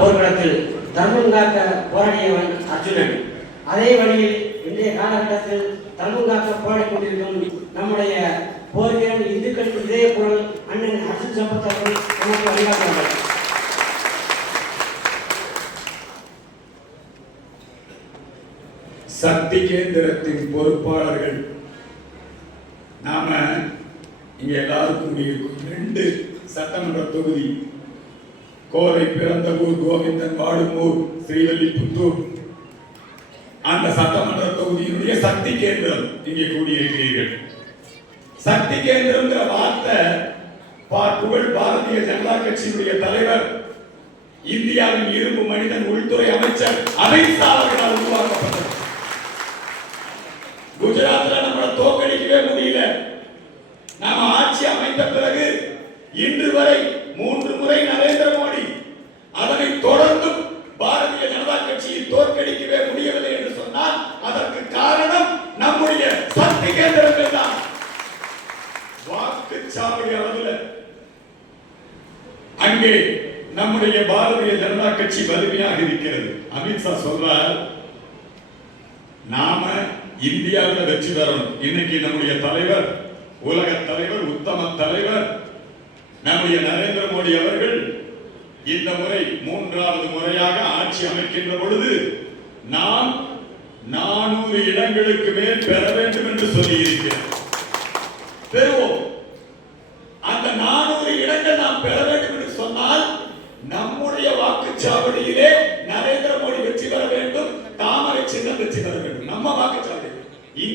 போர்க்களத்தில் தர்மம் காக்க போராடியவன் அர்ஜுனன். அதே வழியில் இன்றைய காலகட்டத்தில் தர்மம் காக்க போராடி கொண்டிருக்கும் நம்முடைய போர்வீரன் இந்துக்கள் இதே குரல் அண்ணன் அர்ஜுன் சம்பத் அவர்கள் நமக்கு வழிகாட்டுவார்கள். சக்தி கேந்திரத்தின் பொறுப்பாளர்கள். நாம இங்க எல்லாருக்கும் இருக்கும். ரெண்டு சட்டமன்ற தொகுதி. கோரை பிறந்த ஊர் கோவிந்தன் வாழும் ஊர் ஸ்ரீவல்லிபுத்தூர். அந்த சட்டமன்ற தொகுதியினுடைய சக்தி கேந்திரம் இங்கே கூடியிருக்கிறீர்கள். சக்தி கேந்திரங்கிற வார்த்தை புகழ் பாரதிய ஜனதா கட்சியினுடைய தலைவர் இந்தியாவின் இரும்பு மனிதன் உள்துறை அமைச்சர் அமித்ஷா அவர்களால் உருவாக்கப்பட்டது. குஜராத்ல நம்மள தோக்கடிக்கவே முடியல. நாம ஆட்சி அமைத்த பிறகு இன்று வரை மூன்று முறை நரேந்திர மோடி அதனை தொடர்ந்து பாரதிய ஜனதா கட்சியை தோற்கடிக்கவே முடியவில்லை என்று சொன்னால் அதற்கு காரணம் நம்முடைய சக்தி கேந்திரங்கள் தான் வாக்குச்சாவடி அளவில் அங்கே நம்முடைய பாரதிய ஜனதா கட்சி வலிமையாக இருக்கிறது அமித்ஷா சொல்றார் நாம இந்தியாவில் வெற்றி பெறணும். இன்னைக்கு நம்முடைய தலைவர் உலக தலைவர் உத்தம தலைவர் நம்முடைய நரேந்திர மோடி அவர்கள் இந்த முறை மூன்றாவது முறையாக ஆட்சி அமைக்கின்ற பொழுது நாம் நானூறு இடங்களுக்கு மேல் பெற வேண்டும் என்று சொல்லி பெறுவோம்.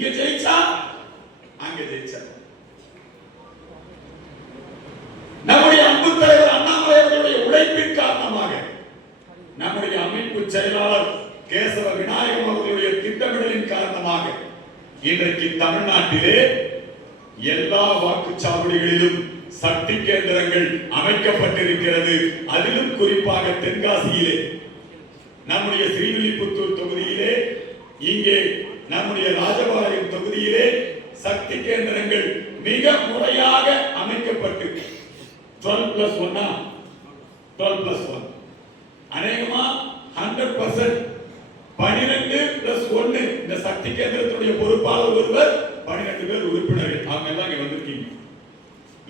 இங்க ஜெயிச்சா? அங்க ஜெயிச்சா. நம்முடைய அன்பு தலைவர் அண்ணாமலை அவர்களுடைய உழைப்பின் காரணமாக நம்முடைய அமைப்பு செயலாளர் கேசவ விநாயகம் அவர்களுடைய திட்டமிடலின் காரணமாக இன்றைக்கு தமிழ்நாட்டிலே எல்லா வாக்குச்சாவடிகளிலும் சக்தி கேந்திரங்கள் அமைக்கப்பட்டிருக்கிறது. அதிலும் குறிப்பாக தென்காசியிலே நம்முடைய ஸ்ரீவில்லிபுத்தூர் தொகுதியிலே இங்கே நம்முடைய ராஜபாளையம் தொகுதியிலே சக்தி கேந்திரங்கள் மிக முறையாக அமைக்கப்பட்டு 12 பிளஸ் ஒன்னா டுவெல் பிளஸ் ஒன் அநேகமா ஹண்ட்ரட் பர்சன்ட் பனிரெண்டு பிளஸ் ஒன்னு. இந்த சக்தி கேந்திரத்தினுடைய பொறுப்பாளர் ஒருவர் பனிரெண்டு பேர் உறுப்பினர்கள். அவங்க எல்லாம் இங்க வந்திருக்கீங்க.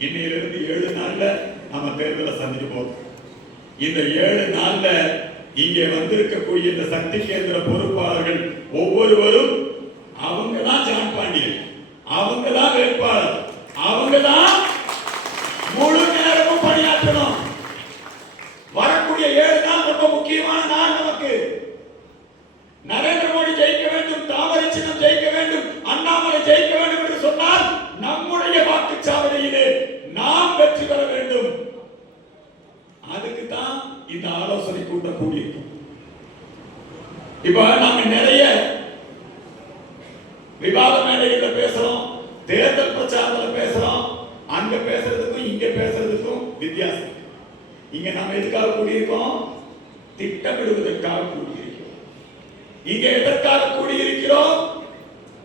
இன்னையிலிருந்து ஏழு நாள்ல நம்ம தேர்தலை சந்திக்க போறோம். இந்த ஏழு நாள்ல இங்கே வந்திருக்கக்கூடிய இந்த சக்தி கேந்திர பொறுப்பாளர்கள் ஒவ்வொருவரும் அவங்க தான் ஜான் பாண்டியன். அவங்க தான் வேட்பாளர். அவங்க தான் முழு நேரமும் பணியாற்றணும் வரக்கூடிய ஏழு நாள் ரொம்ப முக்கியமான நாள் நமக்கு நரேந்திர மோடி ஜெயிக்க வேண்டும் தாமரை சின்னம் ஜெயிக்க வேண்டும் அண்ணாமலை ஜெயிக்க வேண்டும் என்று சொன்னால் நம்முடைய வாக்குச்சாவடியிலே நாம் வெற்றி பெற வேண்டும் அதுக்கு தான் இந்த ஆலோசனை கூட்டம் கூடியிருக்கும் இப்ப நாம நிறைய விவாத மேடைகள்ல பேசுறோம் தேர்தல் பிரச்சாரத்தில் பேசுறோம்? அங்க பேசுறதுக்கும் இங்க பேசுறதுக்கும் வித்தியாசம். இங்க நம்ம எதுக்காக கூடியிருக்கோம்? திட்டமிடுவதற்காக கூடியிருக்கிறோம். இங்க எதற்காக கூடியிருக்கிறோம்?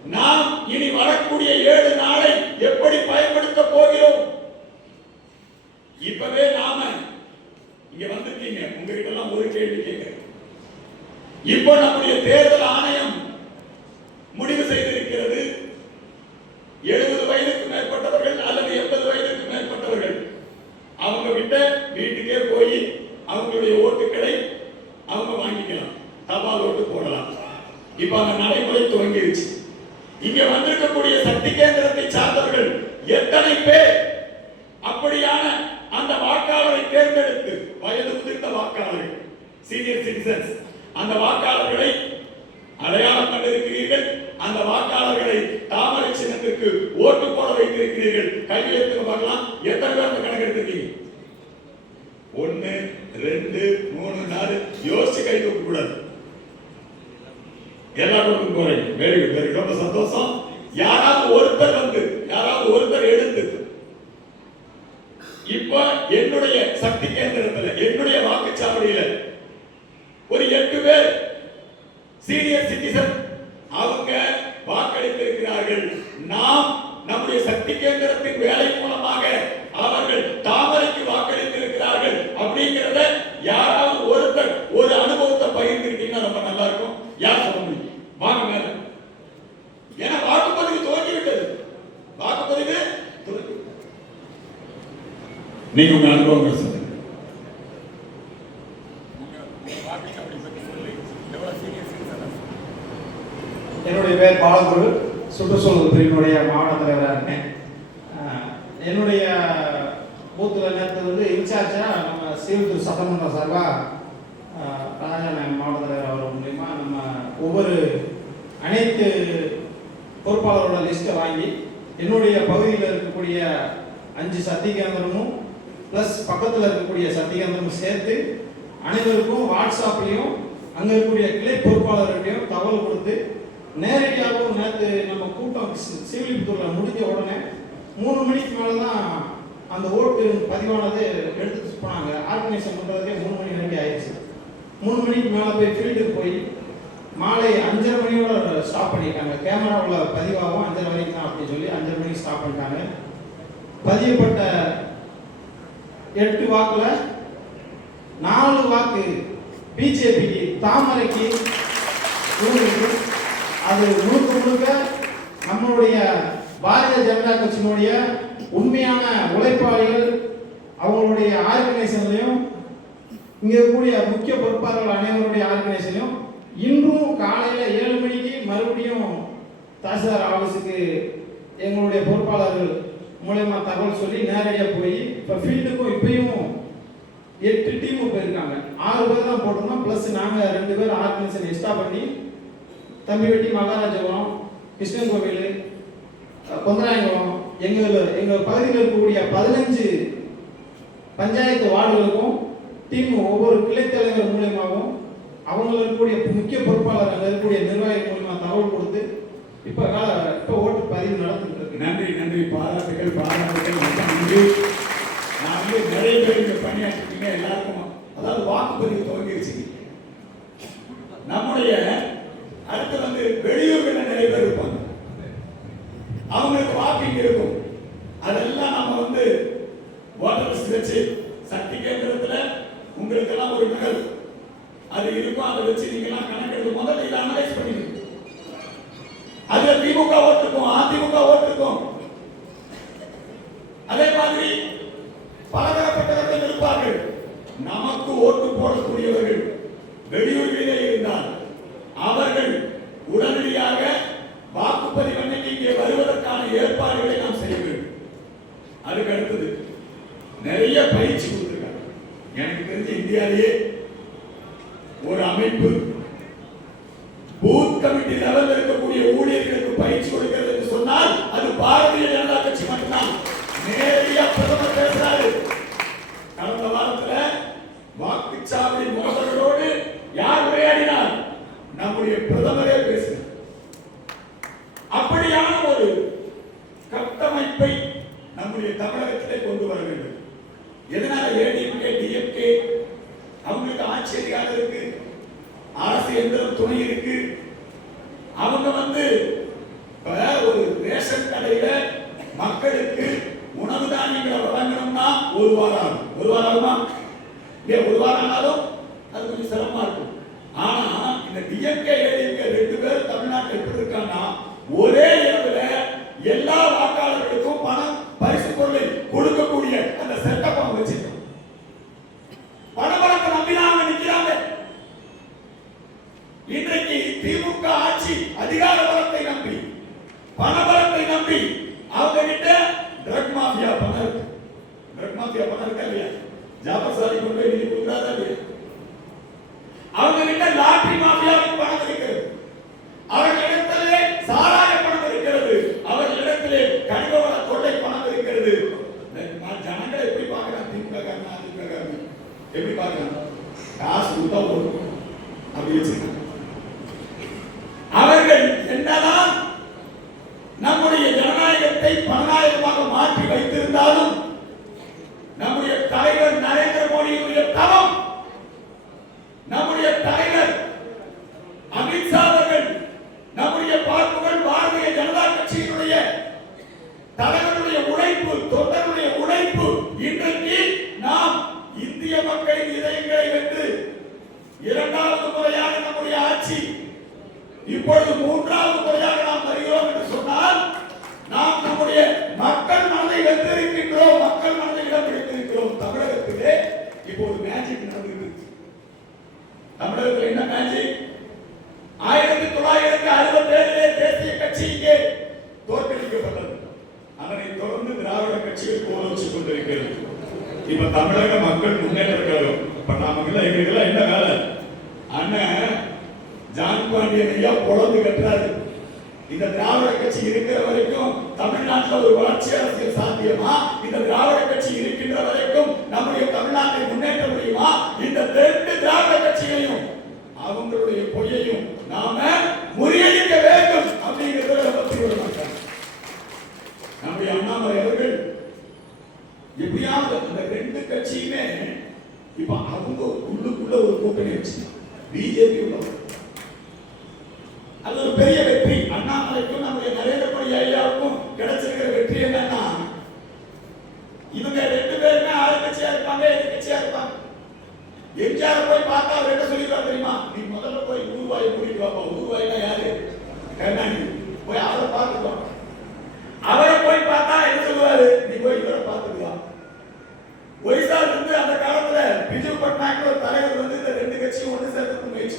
நாம் இனி வரக்கூடிய ஏழு நாளை எப்படி பயன்படுத்த போகிறோம்? இப்பவே நாம இங்க வந்திருக்கீங்க. உங்ககிட்ட எல்லாம் ஒரு கேள்வி கேட்க இப்போ நம்முடைய தேர்தல் ஆணையம் இப்ப அந்த நடைமுறை துவங்கிருச்சு. இங்க வந்திருக்கக்கூடிய சக்தி கேந்திரத்தை சார்ந்தவர்கள் எத்தனை பேர் அப்படியான அந்த வாக்காளரை தேர்ந்தெடுத்து வயது முதிர்ந்த வாக்காளர்கள் சீனியர் சிட்டிசன்ஸ் அந்த வாக்காளர்களை அடையாளம் கண்டிருக்கிறீர்கள். அந்த வாக்காளர்களை தாமரை சின்னத்திற்கு ஓட்டு போட வைத்திருக்கிறீர்கள். கையெழுத்து பார்க்கலாம். எத்தனை பேர் அந்த கணக்கு எடுத்திருக்கீங்க? ஒன்னு ரெண்டு மூணு நாலு. யோசிச்சு கை தூக்க கூடாது எல்லாருக்கும் குறையும் வெரி குட் வெரி ரொம்ப சந்தோஷம். யாராவது ஒருத்தர் வந்து யாராவது ஒருத்தர் எடுத்து இப்ப என்னுடைய சக்தி கேந்திரத்துல என்னுடைய வாக்குச்சாவடியில ஒரு எட்டு பேர் சீனியர் சிட்டிசன் அவங்க வாக்களித்திருக்கிறார்கள். நாம் நம்முடைய சக்தி கேந்திரத்தின் வேலை மூலமாக அவர்கள் தாம வாக்களித்திருக்கிறார்கள் அப்படிங்கிறத யாராவது ஒருத்தர் நீங்க உங்க அனுபவங்களை சொல்லுங்க என்னுடைய பேர் பாலகுரு சுற்றுச்சூழல் பிரிவினுடைய மாவட்ட தலைவராக இருக்கேன். என்னுடைய பூத்தில் நேரத்தில் வந்து இன்சார்ஜாக நம்ம சீர்திரு சட்டமன்ற சார்பாக ராஜாநாயகம் மாவட்ட தலைவர் அவர் மூலயமா நம்ம ஒவ்வொரு அனைத்து பொறுப்பாளரோட லிஸ்ட்டை வாங்கி என்னுடைய பகுதியில் இருக்கக்கூடிய அஞ்சு சக்தி கேந்திரமும் ப்ளஸ் பக்கத்தில் இருக்கக்கூடிய சத்தியகந்தமும் சேர்த்து அனைவருக்கும் வாட்ஸ்அப்லேயும் அங்கே இருக்கக்கூடிய கிளை பொறுப்பாளர்கிட்டையும் தகவல் கொடுத்து நேரடியாகவும் நேற்று நம்ம கூட்டம் சிவிலிபுத்தூரில் முடிஞ்ச உடனே மூணு மணிக்கு மேலே தான் அந்த ஓட்டு பதிவானது எடுத்துட்டு போனாங்க. ஆர்கனைசேஷன் பண்ணுறதுக்கே மூணு மணி வரைக்கும் ஆயிடுச்சு. மூணு மணிக்கு மேலே போய் ஃபீல்டுக்கு போய் மாலை அஞ்சரை மணியோட ஸ்டாப் பண்ணிட்டாங்க. கேமராவில் பதிவாகும் அஞ்சரை வரைக்கும் தான் அப்படின்னு சொல்லி அஞ்சரை மணிக்கு ஸ்டாப் பண்ணிட்டாங்க. பதியப்பட்ட எட்டு வாக்குல நாலு வாக்கு பிஜேபிக்கு தாமரைக்கு அது முழுக்க முழுக்க நம்மளுடைய பாரதிய ஜனதா கட்சியினுடைய உண்மையான உழைப்பாளிகள் அவங்களுடைய ஆர்கனைசேஷன்லையும் இங்கே இருக்கக்கூடிய முக்கிய பொறுப்பாளர்கள் அனைவருடைய ஆர்கனைசேஷனையும் இன்றும் காலையில் ஏழு மணிக்கு மறுபடியும் தாசில்தார் ஆஃபீஸுக்கு எங்களுடைய பொறுப்பாளர்கள் மூலயமா தகவல் சொல்லி நேரடியாக போய் இப்போ ஃபீல்டுக்கும் இப்பயும் எட்டு டீமும் போயிருக்காங்க ஆறு பேர் தான் போட்டிருந்தோம். ப்ளஸ் நாங்கள் ரெண்டு பேர் ஆர்கனைசேஷன் எக்ஸ்ட்ரா பண்ணி தம்பிவெட்டி மகாராஜபுரம் கிருஷ்ணன் கோவில் கொந்தராயங்குளம் எங்கள் எங்கள் பகுதியில் இருக்கக்கூடிய பதினஞ்சு பஞ்சாயத்து வார்டுகளுக்கும் டீம் ஒவ்வொரு கிளை தலைவர் மூலியமாகவும் அவங்க இருக்கக்கூடிய முக்கிய பொறுப்பாளர் அங்கே இருக்கக்கூடிய நிர்வாகிகள் மூலியமாக தகவல் கொடுத்து இப்போ கால இப்போ ஓட்டு பதிவு நடந்துட்டு நன்றி நன்றி. பாராட்டுகள் பாராட்டுகள் நன்றி. நான் வந்து நிறைய பேர் இங்கே பணியாற்றிருக்கீங்க எல்லாருக்கும் அதாவது வாக்குப்பதிவு துவங்கிருச்சு. நம்முடைய அடுத்து வந்து வெளியூர்களில் நிறைய பேர் இருப்பாங்க. அவங்களுக்கு வாக்கிங் இருக்கும். அதெல்லாம் நம்ம வந்து ஓட்டர்ஸ் வச்சு சக்தி கேந்திரத்தில் உங்களுக்கெல்லாம் ஒரு நகல் அது இருக்கும் அதை வச்சு நீங்கள்லாம் கணக்கெடுத்து முதல்ல இதை அனலைஸ் பண்ணிக்கணும். அதுல திமுக ஓட்டு இருக்கும் அதிமுக ஓட்டு இருக்கும் அதே மாதிரி பலதரப்பட்டவர்கள் இருப்பார்கள். நமக்கு ஓட்டு போடக்கூடியவர்கள். வெளியூர் இருந்தால் அவர்கள் உடனடியாக வாக்குப்பதிவு அன்னைக்கு இங்கே வருவதற்கான ஏற்பாடுகளை நாம் செய்ய வேண்டும் அதுக்கு அடுத்தது நிறைய பயிற்சி கொடுத்திருக்காங்க எனக்கு தெரிஞ்ச இந்தியாவிலேயே ஒரு அமைப்பு பூத் கமிட்டி லெவலில் இருக்கக்கூடிய ஊழியர்களுக்கு பயிற்சி கொடுக்கிறது என்று சொன்னால் அது பாரதிய ஜனதா கட்சி மட்டும்தான் நேரடியா பிரதமர் பேசுறாரு கடந்த வாரத்துல வாக்குச்சாவடி மோதல்களோடு யார் உரையாடினார் நம்முடைய பிரதமரே பேசினார் அப்படியான ஒரு கட்டமைப்பை நம்முடைய தமிழகத்திலே கொண்டு வர வேண்டும் எதனால ஏடிஎம்கே டிஎம்கே அவங்களுக்கு ஆட்சி அதிகாரம் இருக்கு அரசு எந்திரம் துணை இருக்கு அவங்க வந்து இப்ப ஒரு ரேஷன் கடையில மக்களுக்கு உணவு தானியங்களை வழங்கணும்னா ஒரு வாரம் ஆகும் ஒரு வாரம் ஆகுமா இல்லையா ஒரு வாரம் ஆனாலும் அது கொஞ்சம் சிரமமா இருக்கும் ஆனா இந்த டிஎம்கே ஏடிஎம்கே ரெண்டு பேரும் தமிழ்நாட்டில் எப்படி இருக்காங்கன்னா ஒரே இடத்துல எல்லா காசு போதும். அப்படி அவர்கள் என்னதான் நம்முடைய ஜனநாயகத்தை பணநாயகமாக மாற்றி வைத்திருந்தாலும் இப்போ ஒரு மேஜிக் நடந்துருக்கு தமிழகத்தில் என்ன மேஜிக் ஆயிரத்தி தொள்ளாயிரத்தி அறுபத்தி ஏழிலே தேசிய கட்சி இங்கே தோற்கடிக்கப்பட்டது. அதனை தொடர்ந்து திராவிட கட்சிகள் கோலோச்சு கொண்டிருக்கிறது. இப்ப தமிழக மக்கள்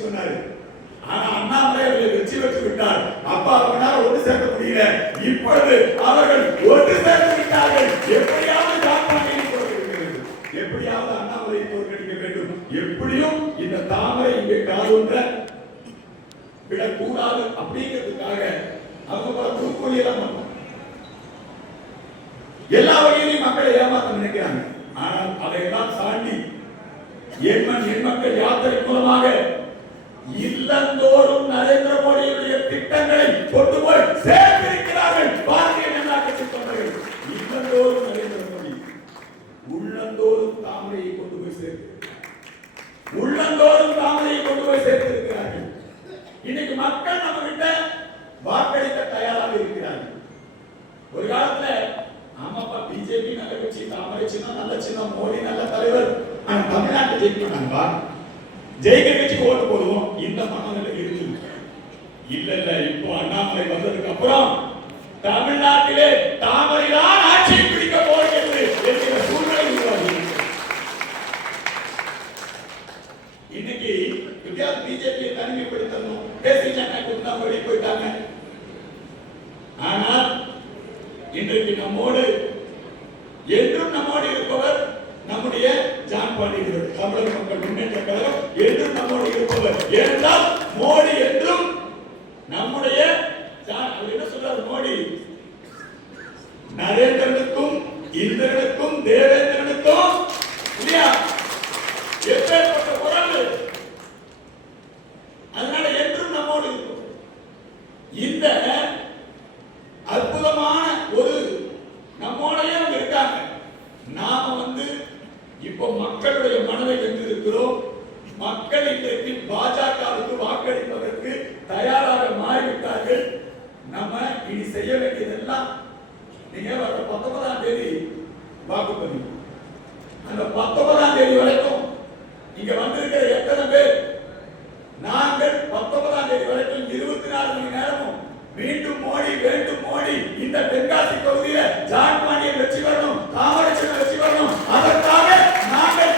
சொன்னாரு. ஆனா அண்ணாமலை அவர்களை வெற்றி பெற்று விட்டார். அப்பா அவனால் ஒன்று சேர்க்க முடியல. இப்பொழுது அவர்கள் ஒன்று சேர்த்து விட்டார்கள். எப்படியாவது ஜாப்பானியை தோற்கடிக்கிறது எப்படியாவது அண்ணாமலை தோற்கடிக்க வேண்டும். எப்படியும் இந்த தாமரை இங்கே காதொன்ற விடக்கூடாது அப்படிங்கிறதுக்காக அவங்க பல குறுக்கோழியெல்லாம் பண்ணாங்க எல்லா வகையிலையும் மக்களை ஏமாத்த நினைக்கிறாங்க. ஆனால் அதையெல்லாம் தாண்டி எண்மண் எண்மக்கள் யாத்திரை மூலமாக இல்லந்தோறும் நரேந்திர மோடியுடைய திட்டங்களை கொண்டு போய் சேர்த்திருக்கிறார்கள். பாரதிய ஜனதா கட்சி தொண்டர்கள். இல்லந்தோறும் நரேந்திர மோடி உள்ளந்தோறும் தாமரையை கொண்டு போய் சேர்த்து உள்ளந்தோறும் தாமரையை கொண்டு போய் சேர்த்திருக்கிறார்கள். இன்னைக்கு மக்கள் நம்ம கிட்ட வாக்களிக்க தயாராக இருக்கிறார்கள். ஒரு காலத்துல ஆமாப்பா பிஜேபி நல்ல கட்சி தாமரை சின்னம் நல்ல சின்னம் மோடி நல்ல தலைவர். ஆனா தமிழ்நாட்டை நண்பா ஜெயிக்க கட்சிக்கு ஓட்டு போடுவோம் இந்த மனநிலை இருக்கு இல்ல இல்ல இப்போ அண்ணாமலை வந்ததுக்கு அப்புறம் தமிழ்நாட்டிலே தாமரை தான் ஆட்சியை பிடிக்க போகிறது என்கிற சூழ்நிலை உருவாகி. இன்னைக்கு எப்படியாவது பிஜேபியை தனிமைப்படுத்தணும். பேசிட்டாங்க கொடுத்தா வெளியே போயிட்டாங்க. ஆனால் இன்றைக்கு நம்மோடு என்றும் நம்மோடு பண்ணுகிறது தமிழக மக்கள் முன்னேற்ற கழகம் என்று நம்மோடு இருப்பவர் ஏனென்றால் மோடி என்றும் நம்முடைய ஜான் அவர் என்ன சொல்றாரு மோடி நரேந்திரனுக்கும் இந்திரனுக்கும் தேவேந்திரனுக்கும் இல்லையா எப்பேற்பட்ட உறவு அதனால என்றும் நம்மோடு இருக்கும் இந்த அற்புதமான ஒரு நம்மோடயே அவங்க இருக்காங்க நாம வந்து இப்போ மக்களுடைய மனதை வென்றிருக்கிறோம் மக்கள் இன்றைக்கு பாஜகவுக்கு வாக்களிப்பதற்கு தயாராக மாறிவிட்டார்கள் நம்ம இனி செய்ய வேண்டியதெல்லாம் நீங்க வர பத்தொன்பதாம் தேதி வாக்குப்பதிவு. அந்த பத்தொன்பது தேதி வரைக்கும் இங்க வந்திருக்கிற எத்தனை பேர் நாங்கள் பத்தொன்பதாம் தேதி வரைக்கும் இருபத்தி நாலு மணி நேரமும் மீண்டும் மோடி வேண்டும் மோடி இந்த தென்காசி தொகுதியில ஜான் பாண்டியன் வெற்றி பெறணும் தாமரட்சன் வெற்றி பெறணும் அதற்காக நாங்கள்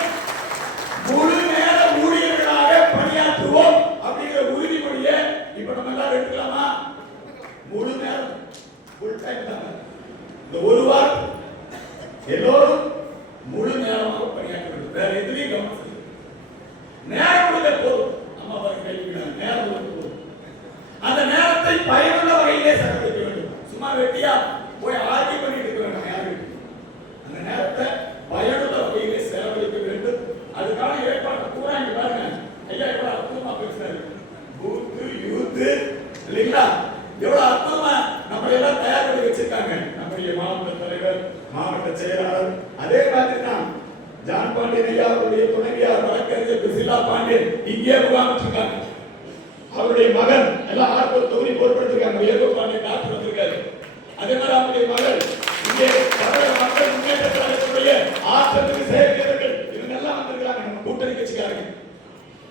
முழு நேர ஊழியர்களாக பணியாற்றுவோம் அப்படிங்கிற உறுதிமொழியை இப்ப நம்ம எல்லாரும் எடுக்கலாமா முழு நேரம் ஃபுல் டைம் தாங்க இந்த ஒரு வாரம் எல்லோரும் முழு நேரமாக பணியாற்ற வேண்டும் வேற எதுலையும் கவனம் செலுத்த நேரம் கொடுக்க போதும் அம்மா பாருங்க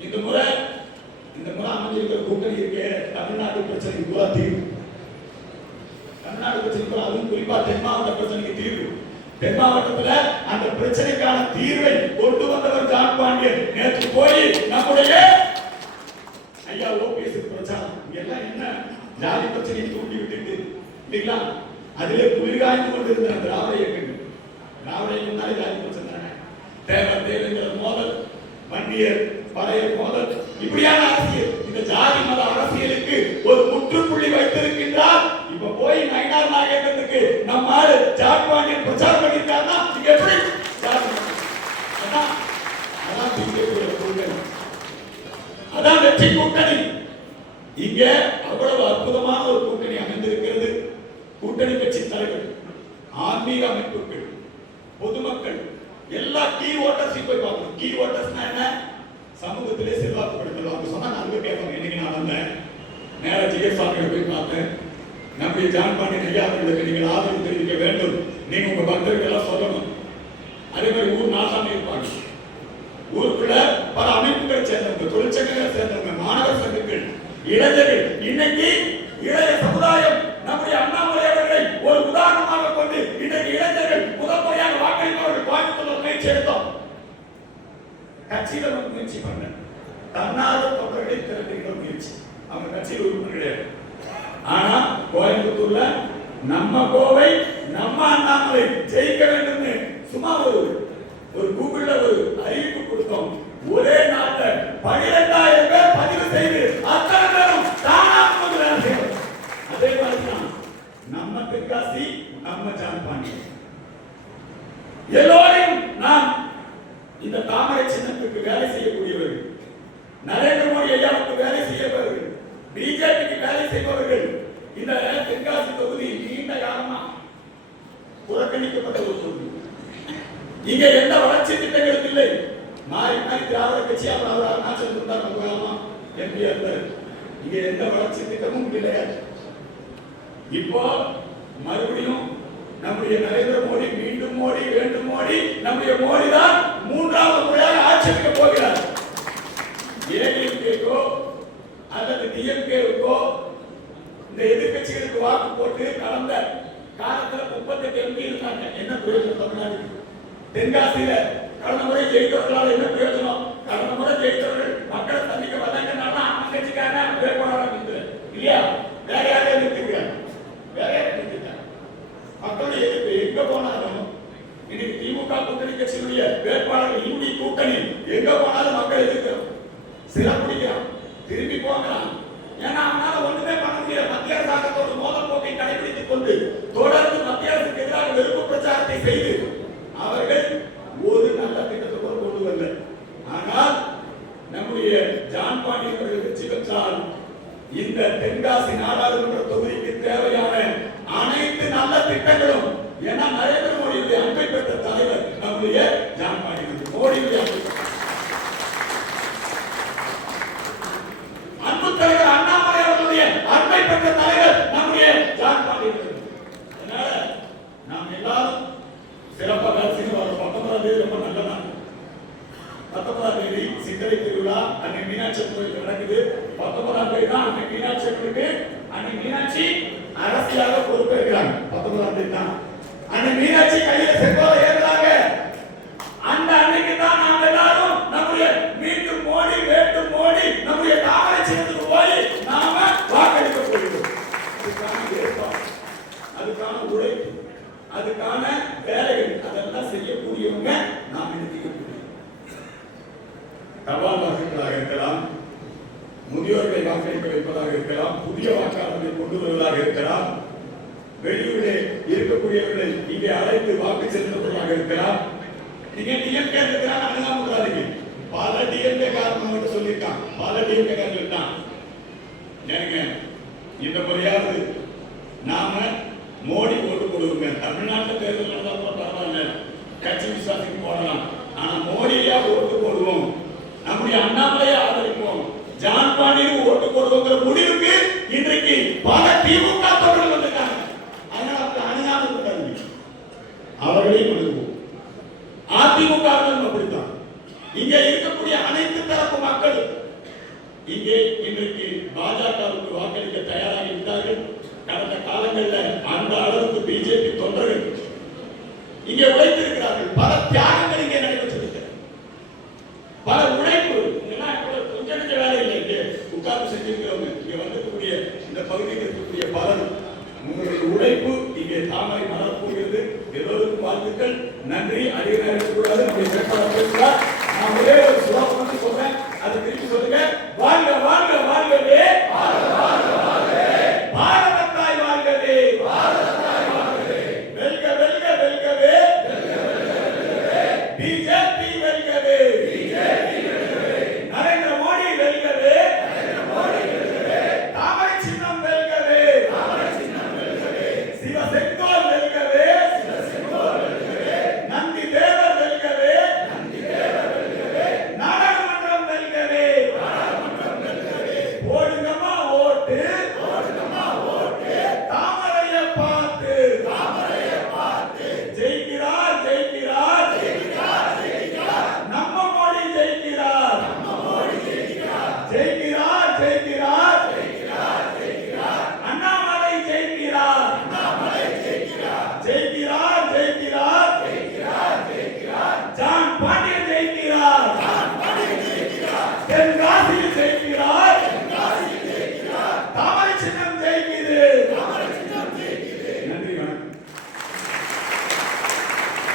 இந்த முறை இந்த முறை அமைஞ்சிருக்கிற கூட்டணி இருக்கு. தமிழ்நாடு பிரச்சனை பூரா தீர்வு. தமிழ்நாடு பிரச்சனை அதுவும் குறிப்பா தென் மாவட்ட பிரச்சனைக்கு தீர்வு. தென் மாவட்டத்துல அந்த பிரச்சனைக்கான தீர்வை கொண்டு வந்தவர் ஜான் பாண்டியன். நேற்று போய் நம்முடைய ஐயா ஓபிஎஸ் பிரச்சாரம். எல்லாம் என்ன? ஜாதி பிரச்சனையை தூண்டி விட்டுட்டு இல்லைங்களா? அதிலே குளிர்காய்ந்து கொண்டிருந்த திராவிட இயக்கங்கள். திராவிட இயக்கம் ஜாதி பிரச்சனை தேவர் தேவேந்திர மோதல் வன்னியர் பழைய மோதல். இப்படியான அரசியல். இந்த ஜாதி மத அரசியலுக்கு ஒரு முற்றுப்புள்ளி வைத்திருக்கின்றார். இப்ப போய் நயினார் நாயகத்துக்கு நம்ம ஆளு பிரச்சாரம் பண்ணியிருக்காருன்னா இங்க எப்படி ஜாதி மதம்? அதான் அதான் பிஜேபியோட கொள்கை அதான் வெற்றி கூட்டணி இங்க அவ்வளவு அற்புதமான ஒரு கூட்டணி அமைந்திருக்கிறது கூட்டணி கட்சி தலைவர் ஆன்மீக அமைப்புகள் பொதுமக்கள் எல்லா கீ ஓட்டர்ஸையும் போய் பார்க்கணும் கீ ஓட்டர்ஸ்னா என்ன சமூகத்திலே செல்வாக்கு படுத்தலாம் அவங்க சொன்னா நான் அங்க கேட்பாங்க இன்னைக்கு நான் வந்தேன் நேரா ஜிஎஸ் சுவாமிகளை போய் பார்த்தேன் நம்முடைய ஜான் பாண்டியன் ஐயா அவர்களுக்கு நீங்கள் ஆதரவு தெரிவிக்க வேண்டும் நீங்க உங்க பக்தர்கள் எல்லாம் சொல்லணும் அதே மாதிரி ஊர் நாசாமி இருப்பாங்க ஊருக்குள்ள பல அமைப்புகளை சேர்ந்தவங்க தொழிற்சங்கங்களை சேர்ந்தவங்க மாணவர் சங்கங்கள் இளைஞர்கள். இன்னைக்கு இளைய சமுதாயம் நம்முடைய அண்ணாமலை அவர்களை ஒரு உதாரணமாக கொண்டு இன்றைக்கு இளைஞர்கள் முதன்முறையாக வாக்களிப்பவர்கள் கோயம்புத்தூர் முயற்சி எடுத்தோம். கட்சியில ஒரு முயற்சி பண்ண தன்னார்வ தொண்டர்களை திரட்டுகிற முயற்சி. அவங்க கட்சியில் உறுப்பினர் கிடையாது. ஆனா கோயம்புத்தூர்ல நம்ம கோவை நம்ம அண்ணாமலை ஜெயிக்க வேண்டும்னு சும்மா ஒரு ஒரு கூகுள்ல ஒரு அறிவிப்பு கொடுத்தோம் ஒரே நாள்ல பனிரெண்டாயிரம் பேர் பதிவு செய்து அத்தனை பேரும் தானா வந்து வேலை செய்யணும் அதே மாதிரி தான் நம்ம தெற்காசி நம்ம ஜான்பாண்டி எல்லோரையும் நாம் இந்த தாமரை சின்னத்துக்கு வேலை செய்யக்கூடியவர்கள். நரேந்திர மோடி ஐயாவுக்கு வேலை செய்யப்பவர்கள் பிஜேபிக்கு வேலை செய்பவர்கள். இந்த தென்காசி தொகுதி நீண்ட காலமா புறக்கணிக்கப்பட்ட ஒரு தொகுதி. இங்க எந்த வளர்ச்சி திட்டங்களும் இல்லை. மாறி மாறி திராவிட கட்சி அவர் அவர் அருணாச்சல் இருந்தார் ரொம்ப காலமா? எம்பி இருந்தார். இங்க எந்த வளர்ச்சி திட்டமும் கிடையாது இப்போ மறுபடியும் நம்முடைய நரேந்திர மோடி மீண்டும் மோடி வேண்டும் மோடி நம்முடைய மோடி தான் மூன்றாவது முறையாக ஆட்சி அமைக்க போகிறார் ஏடிஎம்கேக்கோ அல்லது டிஎம்கேவுக்கோ இந்த எதிர்க்கட்சிகளுக்கு வாக்கு போட்டு கடந்த காலத்துல முப்பத்தெட்டு எம்பி இருந்தாங்க என்ன பிரயோஜனம் தமிழ்நாடு? தென்காசியில கடந்த முறை ஜெயித்தவர்களால் என்ன பிரயோஜனம்? கடந்த முறை ஜெயித்தவர்கள் மக்களை சந்திக்க வந்தாங்கன்னா அந்த கட்சிக்காரன் வேட்பாளராக நிற்கிறேன் இல்லையா? வேற யாரையும் நிறுத்திக்கிறாங்க வேற யாரும் நிறுத்திக்கிறாங்க மக்களுடைய எதிர்ப்பு எங்க போனாலும் இன்னைக்கு திமுக கூட்டணி கட்சியினுடைய வேட்பாளர்கள் இந்தி கூட்டணி எங்க போனாலும் மக்கள் எதிர்க்கிறோம். சில சிறப்பிடிக்கிறான் திரும்பி போகிறான் ஏன்னா அவனால ஒண்ணுமே பண்ண முடியாது மத்திய அரசாங்கத்தோடு மோதல் கொண்டு தொடர்ந்து மத்திய அரசுக்கு எதிராக வெறுப்பு பிரச்சாரத்தை செய்து அவர்கள் ஒரு நல்ல திட்டத்தை கொண்டு வந்தனர். ஆனால் நம்முடைய ஜான் பாண்டியன் அவர்கள் வெற்றி பெற்றால் இந்த தென்காசி நாடாளுமன்ற தொகுதிக்கு தேவையான அனைத்து நல்ல திட்டங்களும் ஏன்னா நரேந்திர மோடியுடைய அன்பை பெற்ற தலைவர் நம்முடைய ஜான் பாண்டியன் மோடியுடைய அன்பை பெற்ற அன்பு தலைவர் அண்ணாமலை அவர்களுடைய அன்பை பெற்ற தலைவர் நம்முடைய ஜான் பாண்டியன் அவர்கள். அதனால நாம் எல்லாரும் சிறப்பாக வேலை செய்யணும் வர பத்தொன்பதாம் தேதி ரொம்ப நல்ல நாள் பத்தொன்பதாம் தேதி சித்திரை திருவிழா அன்னை மீனாட்சி அம்மன் கோயில் நடக்குது பத்தொன்பதாம் தேதி தான் அன்னை மீனாட்சி அம்மனுக்கு அன்னை மீனாட்சி அரசியாக பொறுப்பேற்கிறாங்க பத்தொன்பதாம் தேதி தான் அன்னை மீனாட்சி கையில செங்கோலை ஏறுறாங்க அந்த அன்னைக்கு தான் நாம் எல்லாரும் நம்முடைய மீண்டும் மோடி வேண்டும் மோடி நம்முடைய தாமரை சின்னத்துக்கு போய் நாம வாக்களிக்க போகிறோம் அதுக்கான ஏற்பாடு அதுக்கான உழைப்பு அதுக்கான வேலைகள் அதெல்லாம் செய்யக்கூடியவங்க நாம் எடுத்துக்கக்கூடிய தபால் வாக்குகளாக இருக்கலாம் முதியோர்களை வாக்களிக்க வைப்பதாக இருக்கலாம் புதிய வாக்காளர்களை கொண்டு வருவதாக இருக்கலாம் வெளியூரிலே இருக்கக்கூடியவர்களை இங்கே அழைத்து வாக்கு செலுத்துவதாக இருக்கலாம் நீங்க டிஎம்கே இருக்கிறாங்க அணுகாம விடாதீங்க பல டிஎம்கே காரணம் மட்டும் சொல்லியிருக்கான் பல டிஎம்கே காரணம் சொல்லிட்டான் ஏனுங்க இந்த முறையாவது நாம மோடி ஓட்டு போடுவோங்க தேர்தல் நடந்தா போட்டாலும் கட்சி விசாரணைக்கு போடலாம் ஆனா மோடியா ஓட்டு போடுவோம். நம்முடைய அண்ணாமலையை ஆதரிப்போம். ஜான் பாண்டியனுக்கு ஓட்டு போடுவோங்கிற முடிவுக்கு இன்றைக்கு பல திமுக தொடர்கள் வந்திருக்காங்க. அதனால அப்படி அணுகாமல் இருக்காங்க அவர்களையும் அணுகுவோம் அதிமுக அப்படித்தான். இங்க இருக்கக்கூடிய அனைத்து தரப்பு மக்கள் இங்கே இன்றைக்கு பாஜகவுக்கு வாக்களிக்க தயாராக விட்டார்கள் கடந்த காலங்களில் அந்த அளவுக்கு பிஜேபி தொண்டர்கள் இங்கே உழைத்திருக்கிறார்கள் பல தியாகங்கள் இங்கே நடைபெற்றிருக்கிறது. பல உழைப்பு. இதெல்லாம் கொஞ்சம் நெஞ்ச வேலை இல்லை. இங்கே உட்கார்ந்து செஞ்சிருக்கிறவங்க. இங்க வந்திருக்கக்கூடிய இந்த பகுதியில் இருக்கக்கூடிய பலர். உங்களுடைய உழைப்பு இங்கே தாமரை மலர் போகிறது எல்லோருக்கும் வாழ்த்துக்கள். நன்றி. அதிக நேரம் கூடாது. நம்முடைய வேட்பாளர் பேசுகிறார். ஒரே